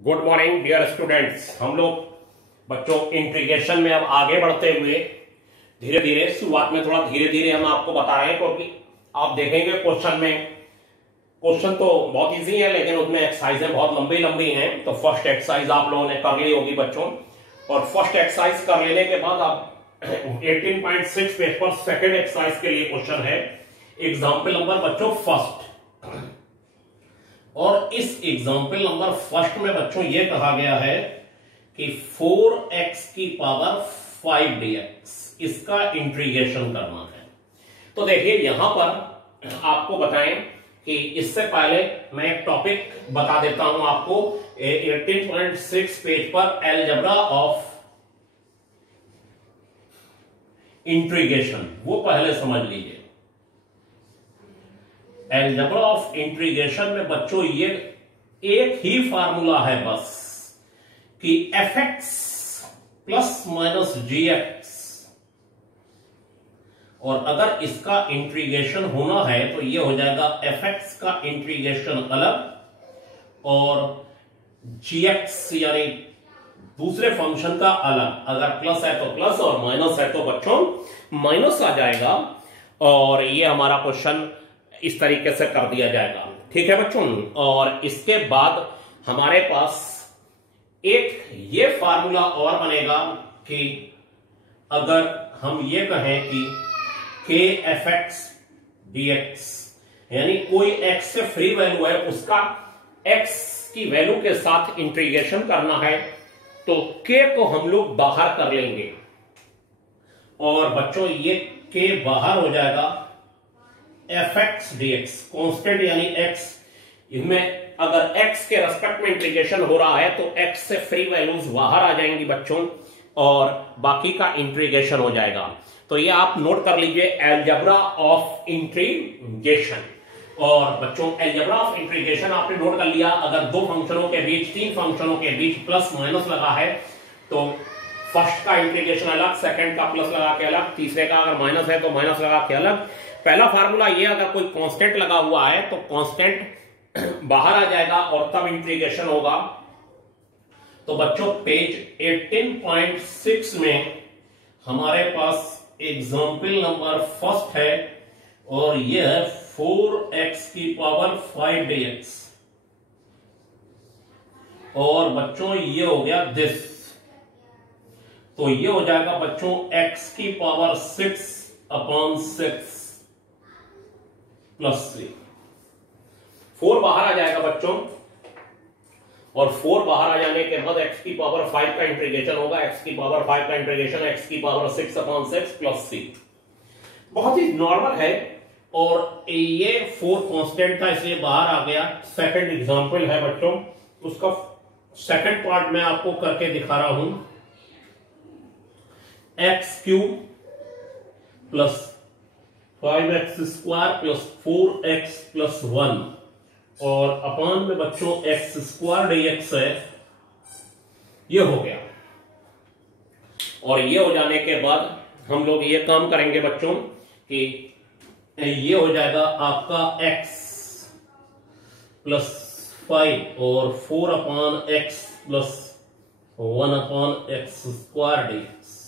Good morning dear students. हम लोग बच्चों इंटीग्रेशन में अब आगे बढ़ते हुए धीरे धीरे, शुरुआत में थोड़ा धीरे धीरे हम आपको बता रहे हैं, क्योंकि आप देखेंगे क्वेश्चन तो बहुत इजी है, लेकिन उसमें एक्सरसाइजें बहुत लंबी लंबी हैं। तो फर्स्ट एक्सरसाइज आप लोगों ने कर ली होगी बच्चों, और फर्स्ट एक्सरसाइज कर लेने के बाद आप 18.6 पेज पर सेकेंड एक्सरसाइज के लिए क्वेश्चन है, एग्जाम्पल नंबर बच्चों फर्स्ट। और इस एग्जाम्पल नंबर फर्स्ट में बच्चों ये कहा गया है कि 4x की पावर 5dx इसका इंटीग्रेशन करना है। तो देखिए यहां पर आपको बताएं कि इससे पहले मैं एक टॉपिक बता देता हूं आपको। 18.6 पेज पर अलजेब्रा ऑफ इंटीग्रेशन, वो पहले समझ लीजिए। अलजेब्रा ऑफ इंटीग्रेशन में बच्चों ये एक ही फार्मूला है बस, कि fx प्लस माइनस gx, और अगर इसका इंटीग्रेशन होना है तो ये हो जाएगा fx का इंटीग्रेशन अलग और gx यानी दूसरे फंक्शन का अलग। अगर प्लस है तो प्लस और माइनस है तो बच्चों माइनस आ जाएगा, और ये हमारा क्वेश्चन इस तरीके से कर दिया जाएगा। ठीक है बच्चों, और इसके बाद हमारे पास एक ये फार्मूला और बनेगा कि अगर हम ये कहें कि kfx dx, यानी कोई x से फ्री वैल्यू है उसका x की वैल्यू के साथ इंटीग्रेशन करना है, तो k को हम लोग बाहर कर लेंगे, और बच्चों ये k बाहर हो जाएगा fx dx, कांस्टेंट यानी x। इनमें अगर x के रेस्पेक्ट में इंटीग्रेशन हो रहा है तो x से फ्री वैल्यूज बाहर आ जाएंगी बच्चों, और बाकी का इंटीग्रेशन हो जाएगा। तो ये आप नोट कर लीजिए, अलजेब्रा ऑफ इंटीग्रेशन। और बच्चों अलजेब्रा ऑफ इंटीग्रेशन आपने नोट कर लिया। अगर दो फंक्शनों के बीच, तीन फंक्शनों के बीच प्लस माइनस लगा है तो फर्स्ट का इंटीग्रेशन अलग, सेकंड का प्लस लगा के अलग, तीसरे का अगर माइनस है तो माइनस लगा के अलग। पहला फार्मूला ये, अगर कोई कांस्टेंट लगा हुआ है तो कांस्टेंट बाहर आ जाएगा और तब इंटीग्रेशन होगा। तो बच्चों पेज 18.6 में हमारे पास एग्जाम्पल नंबर फर्स्ट है, और यह है 4x की पावर 5dx, और बच्चों ये हो गया दिस। तो ये हो जाएगा बच्चों x की पावर 6/6 प्लस 3। 4 बाहर आ जाएगा बच्चों, और 4 बाहर आ जाने के बाद x की पावर 5 का इंटीग्रेशन होगा। x की पावर 5 का इंटीग्रेशन x की पावर 6/6 प्लस 3। बहुत ही नॉर्मल है, और ये 4 कांस्टेंट था इसलिए बाहर आ गया। सेकंड एग्जांपल है बच्चों, उसका सेकंड पार्ट मैं आपको करके दिखा रहा हूं। x³ plus 5x² plus 4x plus 1, और अपान में बच्चों x² dx है। ये हो गया, और ये हो जाने के बाद हम लोग ये काम करेंगे बच्चों कि ये हो जाएगा आपका x प्लस 5 और 4/x प्लस 1/x² dx।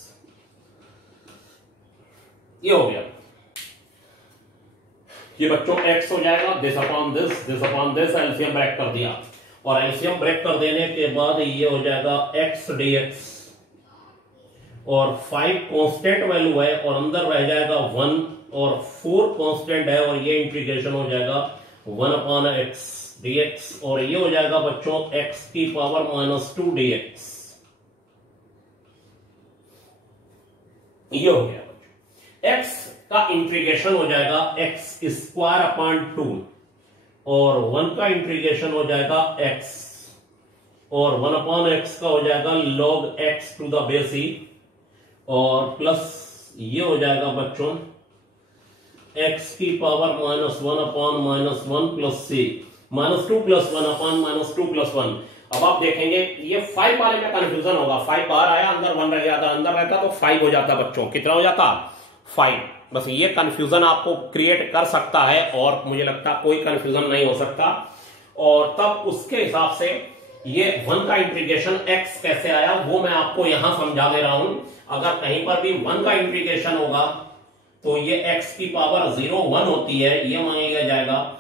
ये हो गया, ये बच्चों x हो जाएगा this upon this, this upon this, LCM break कर दिया, और एलसीएम ब्रेक कर देने के बाद ये हो जाएगा x dx, और 5 कांस्टेंट वैल्यू है और अंदर रह जाएगा 1, और 4 कांस्टेंट है और ये इंटीग्रेशन हो जाएगा 1/x dx, और ये हो जाएगा बच्चों x की पावर -2 dx। ये हो गया बच्चों, x का इंटीग्रेशन हो जाएगा x²/2, और 1 का इंटीग्रेशन हो जाएगा x, और 1/x का हो जाएगा log x to the base e, और प्लस ये हो जाएगा बच्चों x की power -1/-1 plus c, -2 plus 1/-2 plus 1। अब आप देखेंगे ये 5 वाले में कंफ्यूजन होगा, 5 बाहर आया, अंदर 1 रह जाता, अंदर रहता तो 5 हो जाता बच्चों। कितना हो जाता? 5। बस ये कंफ्यूजन आपको क्रिएट कर सकता है, और मुझे लगता कोई कंफ्यूजन नहीं हो सकता। और तब उसके हिसाब से ये 1 का इंटीग्रेशन x कैसे आया वो मैं आपको यहां समझा दे रहा हूं। अगर कहीं पर भी 1 का इंटीग्रेशन होगा तो ये x की पावर 0 1 होती है, ये मान लिया जाएगा।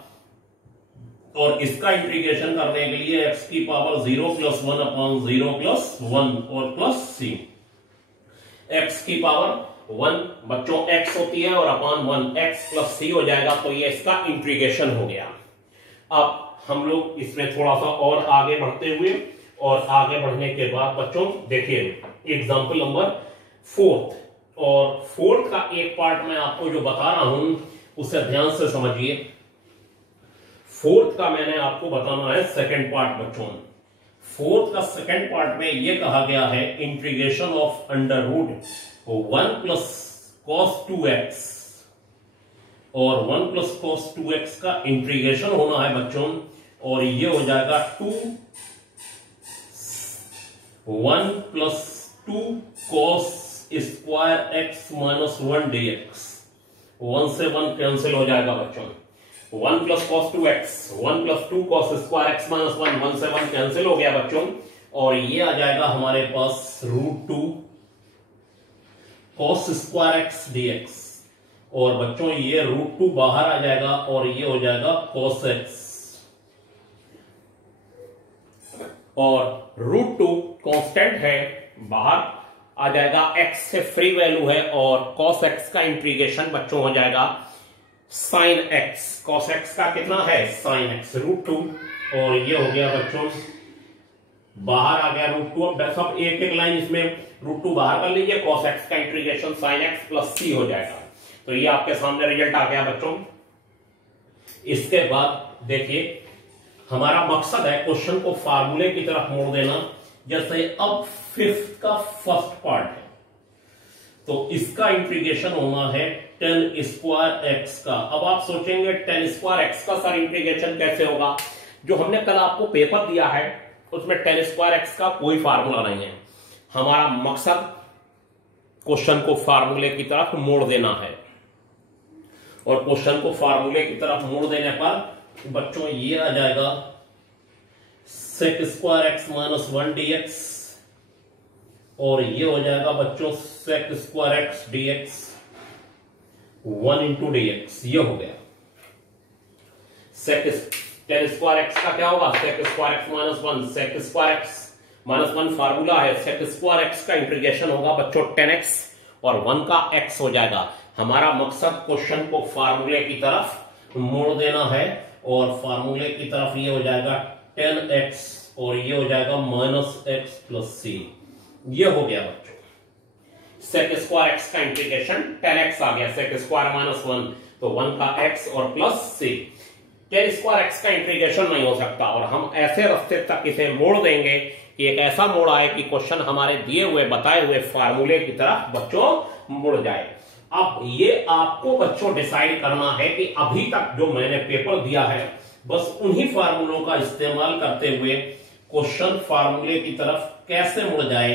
और इसका इंटीग्रेशन करने के लिए x की पावर 0 + 1 अपॉन 0 + 1 और प्लस c। x की पावर 1 बच्चों x होती है और अपॉन 1 x + c हो जाएगा, तो ये इसका इंटीग्रेशन हो गया। अब हम लोग इसमें थोड़ा सा और आगे बढ़ते हुए, और आगे बढ़ने के बाद बच्चों देखिए एग्जांपल नंबर 4 और 4 का एक पार्ट मैं आपको जो बता रहा हूं उसे ध्यान से समझिए। 4 का मैंने आपको बताना है सेकंड पार्ट बच्चों। 4 का सेकंड पार्ट में यह कहा गया है इंटीग्रेशन ऑफ √1 + cos 2x और 1 + cos 2x का इंटीग्रेशन होना है बच्चों, और ये हो जाएगा 1 + 2 cos स्क्वायर x - 1 dx। 1 से 1 कैंसिल हो जाएगा बच्चों। 1 + cos 2x 1 + 2 cos square x - 1 से 1 कैंसिल हो गया बच्चों, और ये आ जाएगा हमारे पास √2 cos स्क्वायर x dx। और बच्चों ये √2 बाहर आ जाएगा और ये हो जाएगा cos x, और √2 कांस्टेंट है बाहर आ जाएगा, x से फ्री वैल्यू है, और cos x का इंटीग्रेशन बच्चों हो जाएगा sin x। cos x का कितना है sin x √2, और ये हो गया बच्चों बाहर आ गया √2। अब सब एक एक लाइन इसमें √2 बाहर कर लीजिए, cos x का इंटीग्रेशन sin x + c हो जाएगा। तो ये आपके सामने रिजल्ट आ गया बच्चों। इसके बाद देखिए हमारा मकसद है क्वेश्चन को फार्मूले की तरफ मोड़ देना। जैसे अब 5th का फर्स्ट पार्ट है तो इसका इंटीग्रेशन होना है tan स्क्वायर x का। अब आप सोचेंगे tan स्क्वायर x का सर इंटीग्रेशन कैसे होगा? जो हमने कल आपको पेपर दिया है उसमें tan स्क्वायर x का कोई फार्मूला नहीं है। हमारा मकसद क्वेश्चन को फार्मूले की तरफ मोड़ देना है, और क्वेश्चन को फार्मूले की तरफ मोड़ देने पर बच्चों ये आ जाएगा sec स्क्वायर x - 1 dx, और ये हो जाएगा बच्चों sec square x dx 1 × dx। ये हो गया tan स्क्वायर x का क्या होगा sec square x - 1 sec square x - 1 formula है, sec स्क्वायर x का इंटीग्रेशन होगा बच्चों tan x, और 1 का x हो जाएगा। हमारा मकसद क्वेश्चन को फार्मूले की तरफ मोड़ देना है, और फार्मूले की तरफ ये हो जाएगा tan x, और ये हो जाएगा -x + c। ये हो गया बच्चों sec स्क्वायर x का इंटीग्रेशन tan x आ गया, sec स्क्वायर -1 तो 1 का x और plus c। tan square x का इंटीग्रेशन नहीं हो सकता, और हम ऐसे रास्ते तक इसे मोड़ देंगे कि एक ऐसा मोड़ आए कि क्वेश्चन हमारे दिए हुए बताए हुए फार्मूले की तरफ बच्चों मुड़ जाए। अब ये आपको बच्चों डिसाइड करना है कि अभी तक जो मैंने पेपर दिया है बस उन्हीं फार्मूलों का इस्तेमाल करते हुए क्वेश्चन फार्मूले की तरफ कैसे मुड़ जाए।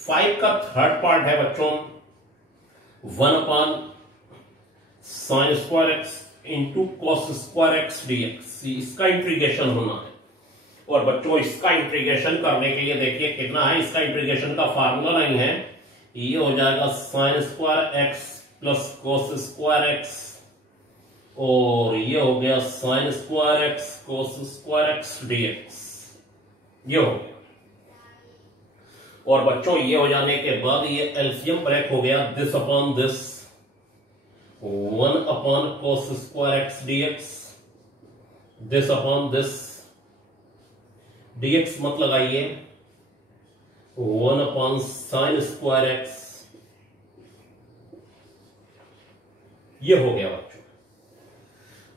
5 का थर्ड पार्ट है बच्चों 1 sin square x × cos square x dx। इसका इंटीग्रेशन होना है, और बच्चों इसका इंटीग्रेशन करने के लिए देखिए कितना है, इसका इंटीग्रेशन का फार्मूला नहीं है, ये हो जाएगा sin square x + cos square x, और ये हो गया sin square x cos square x dx। ये हो गया, और बच्चों ये हो जाने के बाद ये एलसीएम ब्रेक हो गया, this upon this 1 cos square x dx, this upon this dx मत लगाइए 1 sin स्क्वायर x। ये हो गया बच्चों,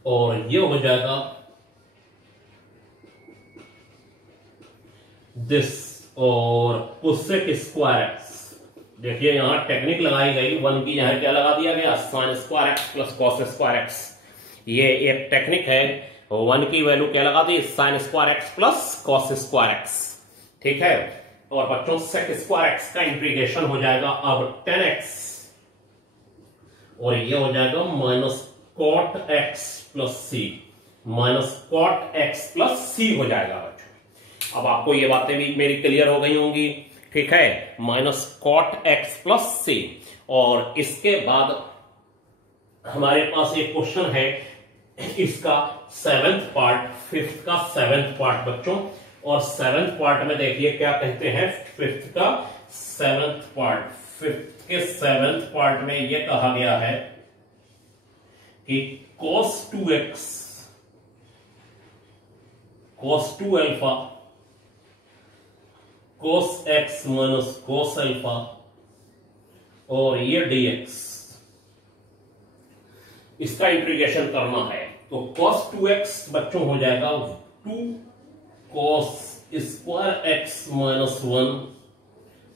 और ये हो जाएगा दिस और cosec स्क्वायर x। देखिए यहां टेक्निक लगाई गई, 1 की यहां क्या लगा दिया गया sin square x + cos square x। ये एक टेक्निक है, 1 की वैल्यू क्या लगा दी sin square x + cos square x, ठीक है। और बच्चों sec स्क्वायर x का इंटीग्रेशन हो जाएगा अब tan x, और ये हो जाएगा -cot x + c, -cot x + c हो जाएगा बच्चों। अब आपको ये बातें भी मेरी क्लियर हो गई होंगी, ठीक है। माइनस कॉट एक्स प्लस सी, और इसके बाद हमारे पास एक क्वेश्चन है इसका सेवेंथ पार्ट, फिफ्थ का सेवेंथ पार्ट बच्चों। और सेवेंथ पार्ट में देखिए क्या कहते हैं, फिफ्थ का सेवेंथ पार्ट, फिफ्थ के सेवेंथ पार्ट में यह कहा गया है कि cos 2x cos 2 alpha cos x minus cos alpha और ये dx, इसका इंटीग्रेशन करना है। तो cos 2x बच्चों हो जाएगा 2 cos square x minus 1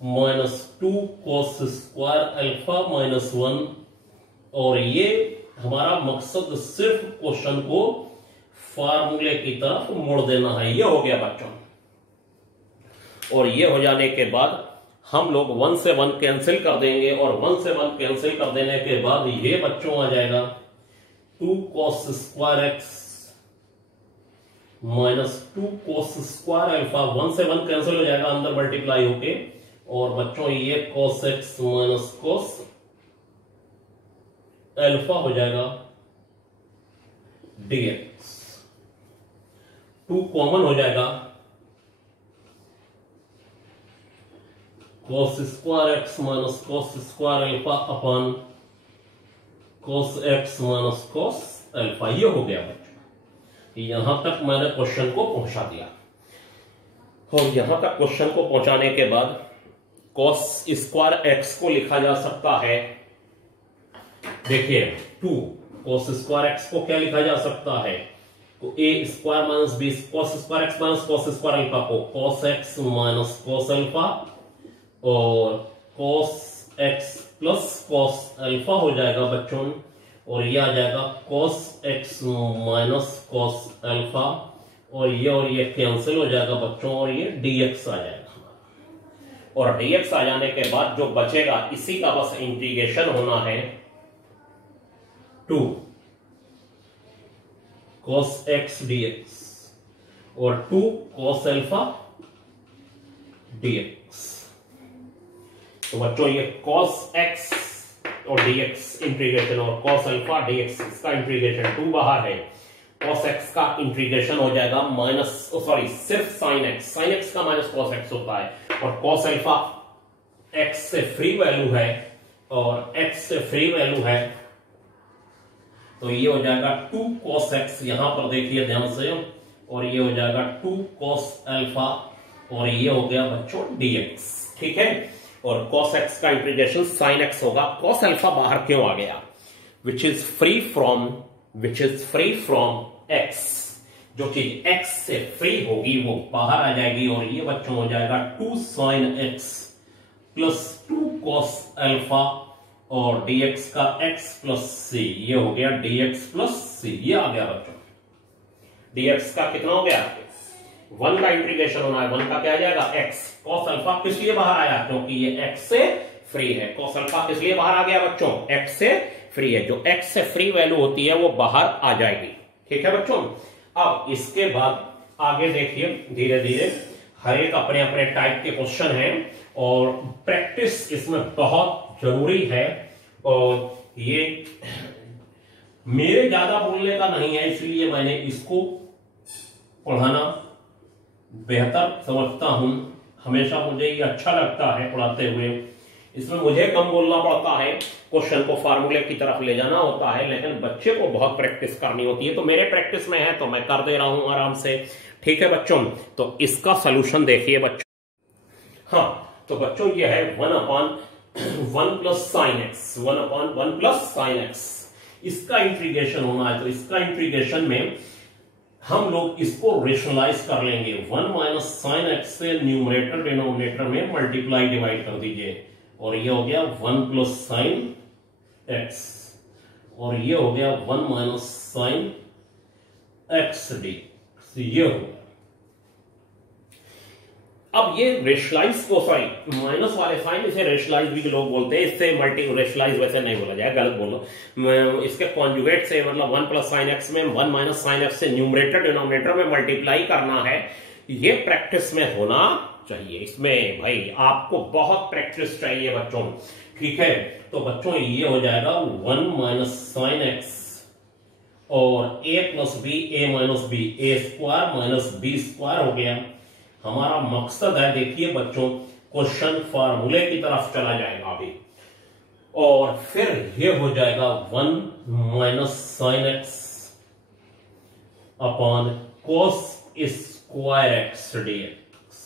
minus 2 cos square alpha minus 1, और ये हमारा मकसद सिर्फ क्वेश्चन को फार्मूले की तरफ मोड़ देना है। ये हो गया बच्चों, और ये हो जाने के बाद हम लोग 1 से 1 कैंसिल कर देंगे, और 1 से 1 कैंसिल कर देने के बाद ये बच्चों आ जाएगा 2 cos square x minus 2 cos square alpha, 1 से 1 कैंसिल हो जाएगा अंदर मल्टीप्लाई होके, और बच्चों ये cos x minus cos alpha हो जाएगा dx, 2 कॉमन हो जाएगा, cos square x minus cos square alpha अपन cos x minus cos alpha. ये हो गया बच्चों, यहां तक मैंने क्वेश्चन को पहुंचा दिया। और यहां तक क्वेश्चन को पहुंचाने के बाद cos स्क्वायर एक्स को लिखा जा सकता है, देखिए 2 cos स्क्वायर एक्स को क्या लिखा जा सकता है, तो a square minus b cos square x minus cos square alpha को cos x minus cos alpha, और cos x plus cos alpha हो जाएगा बच्चों, और ये आ जाएगा cos x minus cos alpha, और ये कैंसिल हो जाएगा बच्चों, और ये dx आ जाएगा। और dx आ जाने के बाद जो बचेगा इसी का बस इंटीग्रेशन होना है, 2 cos x dx और 2 cos अल्फा dx। तो बच्चों ये cos x और dx इंटीग्रेशन, और cos अल्फा dx इसका इंटीग्रेशन 2 बाहर है, cos x का इंटीग्रेशन हो जाएगा माइनस सिर्फ sin x का माइनस cos x होता है, और cos अल्फा x से फ्री वैल्यू है और x से फ्री वैल्यू है, तो ये हो जाएगा 2 cos x, यहां पर देखिए ध्यान से, और ये हो जाएगा 2 cos अल्फा, और ये हो गया बच्चों dx, ठीक है। और cos x का इंटीग्रेशन sin x होगा, cos अल्फा बाहर क्यों आ गया, which is free from x, जो चीज x से फ्री होगी वो बाहर आ जाएगी, और ये बच्चों हो जाएगा 2 sin x plus 2 cos alpha, और dx का x प्लस c, ये हो गया dx प्लस c, ये आ गया बच्चों। dx का कितना हो गया, 1 का इंटीग्रेशन होना है, 1 का क्या आ जाएगा x, cos अल्फा किस लिए बाहर आया, क्योंकि ये x से फ्री है, cos अल्फा किस लिए बाहर आ गया बच्चों, x से फ्री है, जो x से फ्री वैल्यू होती है वो बाहर आ जाएगी, ठीक है बच्चों। अब इसके बाद आगे देखिए, धीरे धीरे हर एक अपने अपने टाइप के क्वेश्चन हैं, और प्रैक्टिस इसमें बहुत जरूरी है, और ये मेरे ज्यादा बोलने का नहीं है, इसलिए मैंने इसको पढ़ाना बेहतर समझता हूं, हमेशा मुझे ये अच्छा लगता है पढ़ाते हुए, इसमें मुझे कम बोलना पड़ता है, क्वेश्चन को फार्मूले की तरफ ले जाना होता है, लेकिन बच्चे को बहुत प्रैक्टिस करनी होती है, तो मेरे प्रैक्टिस में है तो मैं कर दे रहा हूं आराम से, ठीक है बच्चों। तो इसका सोल्यूशन देखिए बच्चों, हाँ तो बच्चों ये है 1/1 plus sine x, 1/1 plus sine x, इसका इंटीग्रेशन होना है, तो इसका इंटीग्रेशन में हम लोग इसको रेशनलाइज कर लेंगे, 1 माइनस साइन एक्स से न्यूमरेटर डिनोमिनेटर में मल्टीप्लाई डिवाइड कर दीजिए, और ये हो गया 1 प्लस साइन एक्स, और ये हो गया 1 माइनस साइन एक्स डी, ये हो गया। अब ये रेशलाइज को, सॉरी माइनस वाले साइन, इसे रेशलाइज भी लोग बोलते हैं, इससे मल्टी रेशलाइज वैसे नहीं बोला जाए, गलत बोलो, इसके कॉन्जुगेट से मतलब 1 प्लस साइन एक्स में 1 माइनस साइन एक्स से न्यूमरेटर डिनोमिनेटर में मल्टीप्लाई करना है, ये प्रैक्टिस में होना चाहिए। इसमें भाई आपको बहुत प्रैक्टिस चाहिए बच्चों, ठीक है। तो बच्चों ये हो जाएगा 1 माइनस साइन एक्स और ए प्लस बी, ए माइनस बी, ए स्क्वायर माइनस बी स्क्वायर हो गया। हमारा मकसद है, देखिए बच्चों, क्वेश्चन फार्मूले की तरफ चला जाएगा अभी, और फिर ये हो जाएगा 1 minus sine x upon cos square x dx,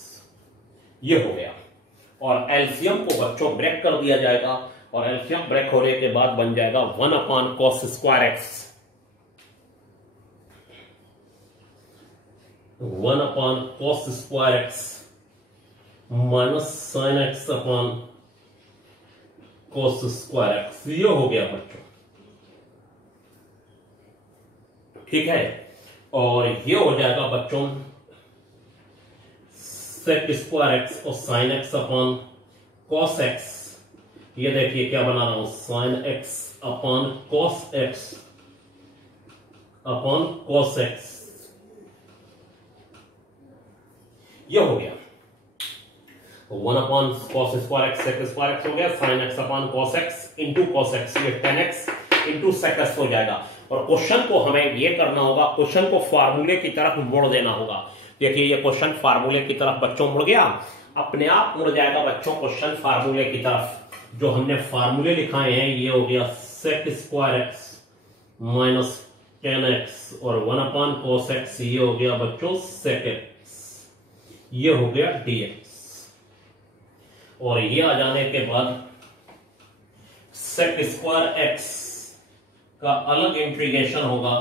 ये हो गया। और एलसीएम को बच्चों ब्रेक कर दिया जाएगा, और एलसीएम ब्रेक होने के बाद बन जाएगा 1 upon cos square x, 1 upon cos square x minus sine x upon cos square x, ये हो गया बच्चों, ठीक है। और ये हो जाएगा बच्चों सेक स्क्वायर एक्स और sine x upon cos x, ये देखिए क्या बना रहा हूं, sine x upon cos x upon cos x, ये हो गया 1 upon cos square x sec square x हो गया, sine x upon cos x into cos x, ये 10x इंटू सेक एक्स हो जाएगा। और क्वेश्चन को हमें ये करना होगा, क्वेश्चन को फार्मूले की तरफ मोड़ देना होगा। देखिए ये क्वेश्चन फार्मूले की तरफ बच्चों मुड़ गया, अपने आप मुड़ जाएगा बच्चों क्वेश्चन फार्मूले की तरफ। जो हमने फार्मूले लिखाए हैं, ये हो गया सेक स्क्वायर एक्स माइनस 10x और 1 अपॉन कॉस एक्स, ये हो गया बच्चों सेक एक्स, ये हो गया dx। और ये आ जाने के बाद सेक स्क्वायर एक्स का अलग इंटीग्रेशन होगा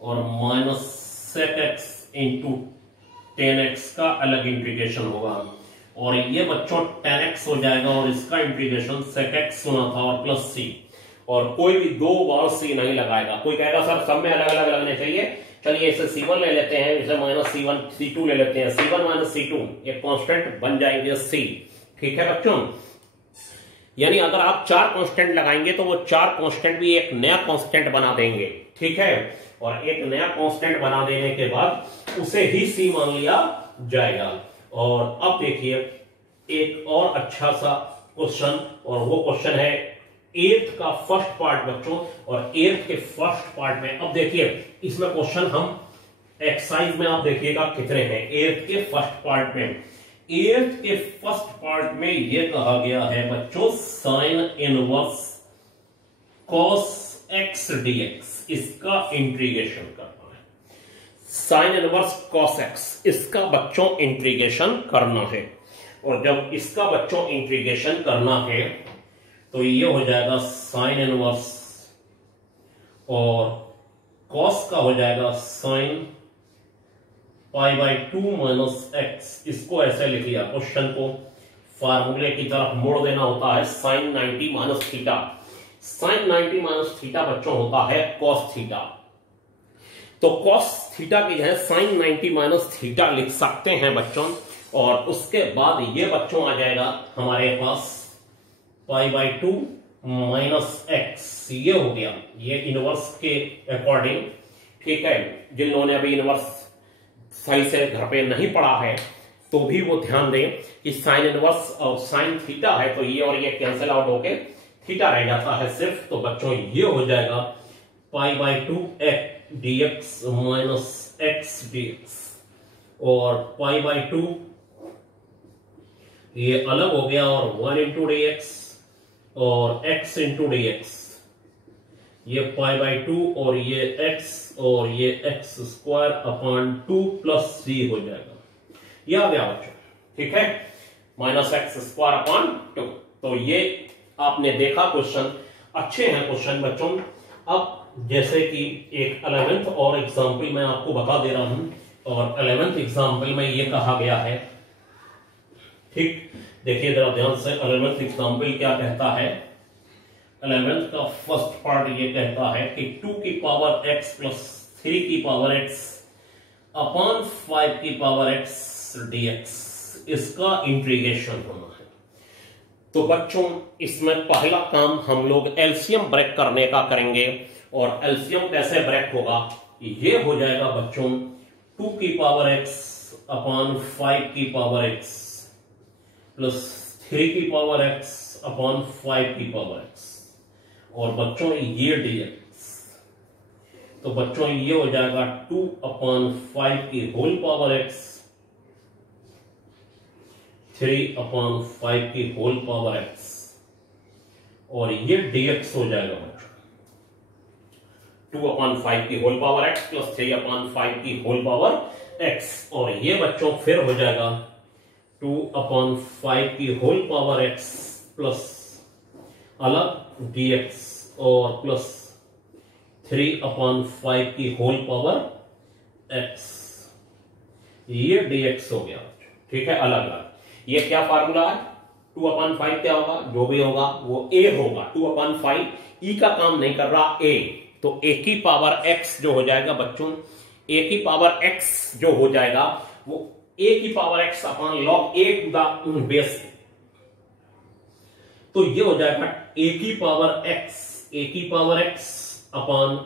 और minus sec x into 10x का अलग इंटीग्रेशन होगा, और ये बच्चों 10x हो जाएगा और इसका इंटीग्रेशन सेक एक्स होना था और प्लस सी, और कोई भी दो बार सी नहीं लगाएगा। कोई कहेगा सर सब में अलग अलग लगने चाहिए, चलिए इसे C1 ले लेते हैं, इसे माइनस C1 C2 ले लेते हैं, C1 माइनस C2 एक कांस्टेंट बन जाएंगे C, ठीक है बच्चों। यानी अगर आप 4 कांस्टेंट लगाएंगे तो वो 4 कांस्टेंट भी एक नया कांस्टेंट बना देंगे, ठीक है। और एक नया कांस्टेंट बना देने के बाद उसे ही C मान लिया जाएगा। और अब देखिए एक और अच्छा सा क्वेश्चन, और वो क्वेश्चन है 8th का फर्स्ट पार्ट बच्चों। और 8th के फर्स्ट पार्ट में अब देखिए इसमें क्वेश्चन हम एक्सरसाइज में आप देखिएगा कितने हैं 8th के फर्स्ट पार्ट में। 8th के फर्स्ट पार्ट में यह कहा गया है बच्चों sine inverse cos x dx, इसका इंटीग्रेशन करना है। साइन इनवर्स कॉस एक्स, इसका बच्चों इंटीग्रेशन करना है। और जब इसका बच्चों इंटीग्रेशन करना है तो ये हो जाएगा साइन इनवर्स, और कॉस का हो जाएगा sine pi by 2 minus x. इसको ऐसे लिख लिया, क्वेश्चन को फार्मूले की तरफ मोड़ देना होता है sine 90 minus theta. Sine 90 minus theta बच्चों होता है कॉस थीटा, तो कॉस थीटा की जगह साइन 90 माइनस थीटा लिख सकते हैं बच्चों। और उसके बाद ये बच्चों आ जाएगा हमारे पास पाई बाई 2 माइनस एक्स, ये हो गया, ये इनवर्स के अकॉर्डिंग, ठीक है। जिन लोगों ने अभी इनवर्स सही से घर पे नहीं पढ़ा है तो भी वो ध्यान दें कि साइन इनवर्स और साइन थीटा है तो ये और ये कैंसिल आउट होके थीटा रह जाता है सिर्फ। तो बच्चों ये हो जाएगा pi by 2 dx minus x dx, और पाई बाई 2 ये अलग हो गया, और 1 इंटू dx और x इंटू dx, ये पाई बाई 2 और ये x और ये x square upon 2 plus c हो जाएगा, यह आ गया बच्चों, ठीक है, माइनस एक्स स्क्वायर अपॉन 2। तो ये आपने देखा क्वेश्चन, अच्छे हैं क्वेश्चन बच्चों। अब जैसे कि एक 11th और एग्जाम्पल मैं आपको बता दे रहा हूं, और 11th एग्जाम्पल में ये कहा गया है, ठीक, देखिए जरा ध्यान से 11th एग्जाम्पल क्या कहता है। 11th का फर्स्ट पार्ट ये कहता है कि 2 की पावर x प्लस 3 की पावर x अपॉन 5 की पावर x dx, इसका इंटीग्रेशन होना है। तो बच्चों इसमें पहला काम हम लोग एलसीएम ब्रेक करने का करेंगे, और एलसीएम कैसे ब्रेक होगा, ये हो जाएगा बच्चों 2 की पावर x अपॉन 5 की पावर x प्लस 3 की पावर x अपॉन 5 की पावर x, और बच्चों ये dx, तो बच्चों ये हो जाएगा 2 अपॉन 5 की होल पावर x 3 अपॉन 5 की होल पावर x, और ये dx हो जाएगा बच्चों 2 अपॉन 5 की whole power x plus 3 upon 5 की होल पावर x, और ये बच्चों फिर हो जाएगा 2 अपॉन 5 की होल पावर x प्लस अलग dx और प्लस 3 अपॉन 5 की होल पावर x, ये dx हो गया। ठीक है, अलग अलग। ये क्या फार्मूला है? 2 अपॉन 5 क्या होगा? जो भी होगा वो a होगा। 2 अपॉन 5 e का काम नहीं कर रहा a, तो a की पावर x जो हो जाएगा बच्चों, a की पावर x जो हो जाएगा वो a की power x upon log a to the base, तो ये हो जाएगा a की power x upon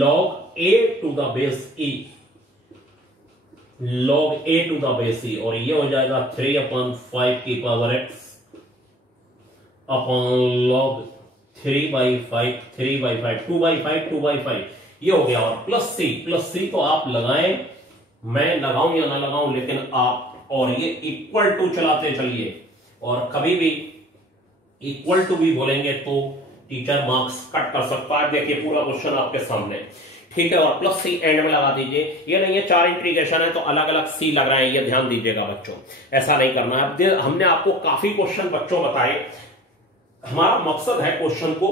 log a to the base e, log a to the base e, और ये हो जाएगा 3 अपॉन 5 की पावर x अपॉन log 3/5 3/5 2/5 2/5, ये हो गया। और प्लस सी तो आप लगाएं, मैं लगाऊं या ना लगाऊं, लेकिन आप, और ये इक्वल टू चलाते चलिए, और कभी भी इक्वल टू भी बोलेंगे तो टीचर मार्क्स कट कर सकता है। देखिए पूरा क्वेश्चन आपके सामने, ठीक है, और प्लस सी एंड में लगा दीजिए। ये नहीं है 4 इंटीग्रेशन है तो अलग अलग सी लग रहा है, ये ध्यान दीजिएगा बच्चों, ऐसा नहीं करना है। अब हमने आपको काफी क्वेश्चन बच्चों बताए, हमारा मकसद है क्वेश्चन को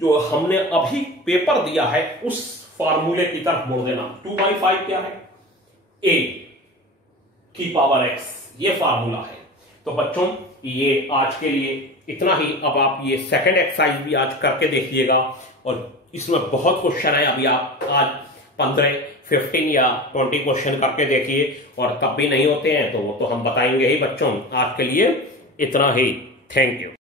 जो हमने अभी पेपर दिया है उस फार्मूले की तरफ मोड़ देना। 2/5 क्या है? a की पावर x, ये फार्मूला है। तो बच्चों ये आज के लिए इतना ही। अब आप ये सेकंड एक्सरसाइज भी आज करके देखिएगा, और इसमें बहुत क्वेश्चन है। अभी आप आज 15 15 या 20 क्वेश्चन करके देखिए, और तब भी नहीं होते हैं तो वो तो हम बताएंगे ही बच्चों। आज के लिए इतना ही, थैंक यू।